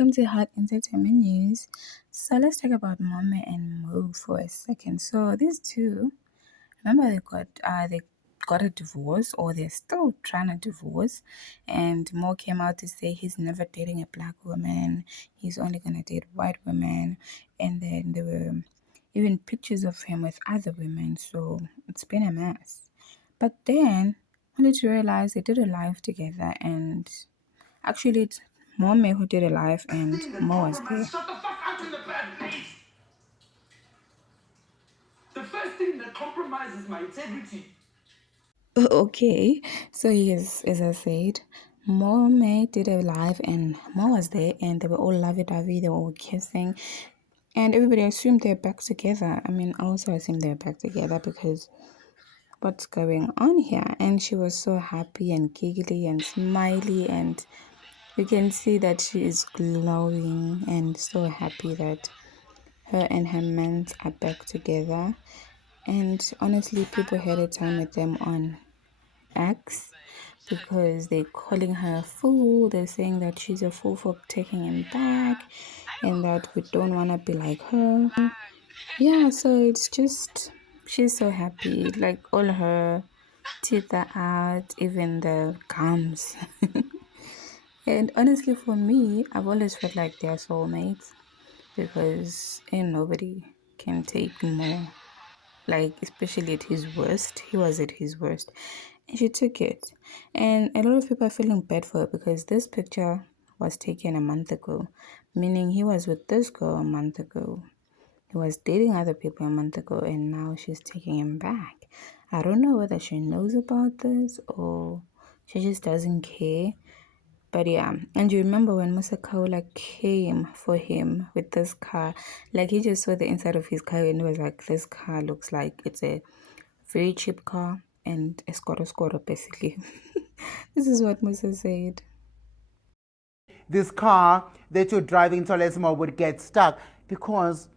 welcome to Hot Entertainment News. So let's talk about Mome and Mo for a second. So these two, remember they got a divorce, or they're still trying to divorce, and Mo came out to say he's never dating a black woman, he's only gonna date white women, and then there were even pictures of him with other women, so it's been a mess. But then only to realize they did a live together, and actually it's Mome who did a live and Mo was there. Shut the fuck up in the bad place. The first thing that compromises my integrity. Okay, so yes, as I said, Mome did a live and Mo was there, and they were all lovey-dovey, they were all kissing, and everybody assumed they're back together. I mean, I also assumed they're back together because what's going on here? And she was so happy and giggly and smiley, and you can see that she is glowing and so happy that her and her man are back together. And honestly, people had a time with them on X because they're calling her a fool. They're saying that she's a fool for taking him back and that we don't want to be like her. Yeah, so it's just, she's so happy. Like all her teeth are out, even the gums. And honestly, for me, I've always felt like they're soulmates because ain't nobody can take more. Like, especially at his worst. He was at his worst. And she took it. And a lot of people are feeling bad for her because this picture was taken a month ago, meaning he was with this girl a month ago. He was dating other people a month ago, and now she's taking him back. I don't know whether she knows about this or she just doesn't care. But yeah, and you remember when Musa Kaula came for him with this car, like he just saw the inside of his car and he was like, this car looks like it's a very cheap car and a Skoro basically. This is what Musa said. This car that you're driving to Lesmo would get stuck because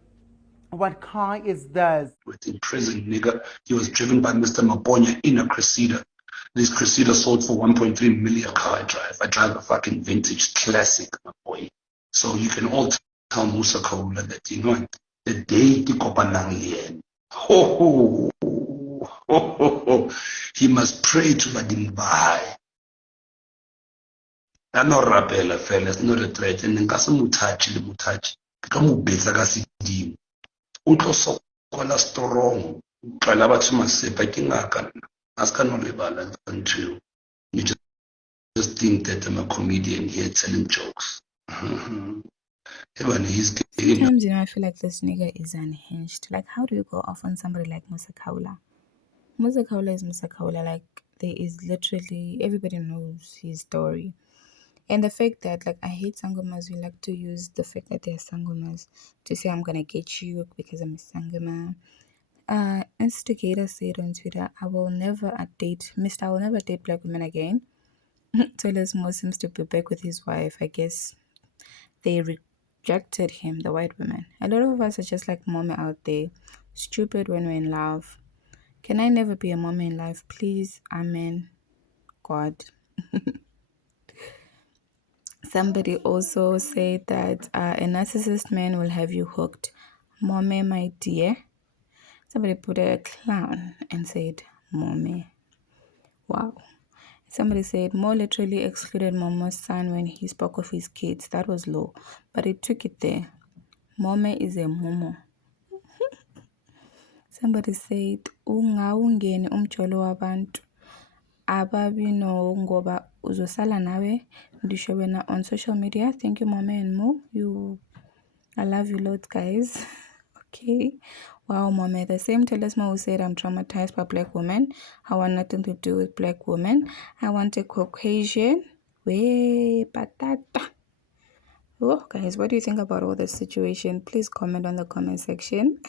what car is this? With in prison, nigga. He was driven by Mr. Maponya in a Cressida. This Cressida sold for 1.3 million. Car I drive. I drive a fucking vintage classic, my boy. So you can all tell Musa Kaula that, you know, the day the Kopanang Lien, ho, ho, ho, ho, he must pray to Badin Bahai. I'm not rapela, fella. It's not a threat. And then Kasa Mutachi, the Mutachi. Become a better Gassi. Untlo sokola strong. Tlala batho masepa ke ngaka. A ska no lebala until you just think that I'm a comedian here telling jokes. Even he's getting Sometimes, I feel like this nigga is unhinged. Like, how do you go off on somebody like Musa Kaula? Musa Kaula is Musa Kaula. Like, there is literally, everybody knows his story. And the fact that, like, I hate sangomas, we like to use the fact that they're sangomas to say, I'm gonna get you because I'm a sangoma. Instigator said on Twitter, I will never date black women again. Toilet Mo seems to be back with his wife. I guess they rejected him, the white women. A lot of us are just like Mama out there, stupid when we're in love. Can I never be a mom in life? Please, amen. God. Somebody also said that a narcissist man will have you hooked. Mome, my dear. Somebody put a clown and said, Mome. Wow. Somebody said, Mo literally excluded Momo's son when he spoke of his kids. That was low. But it took it there. Mome is a Momo. Somebody said, ungawungeni umjolo wabantu. Ababi no ngoba uzosala nawe. Ndisho wena on social media. Thank you, Mome and Mo. I love you loads, guys. Okay. Wow, Mome. The same Telesma who said, I'm traumatized by black women. I want nothing to do with black women. I want a Caucasian. Way patata. Oh, guys, what do you think about all this situation? Please comment on the comment section.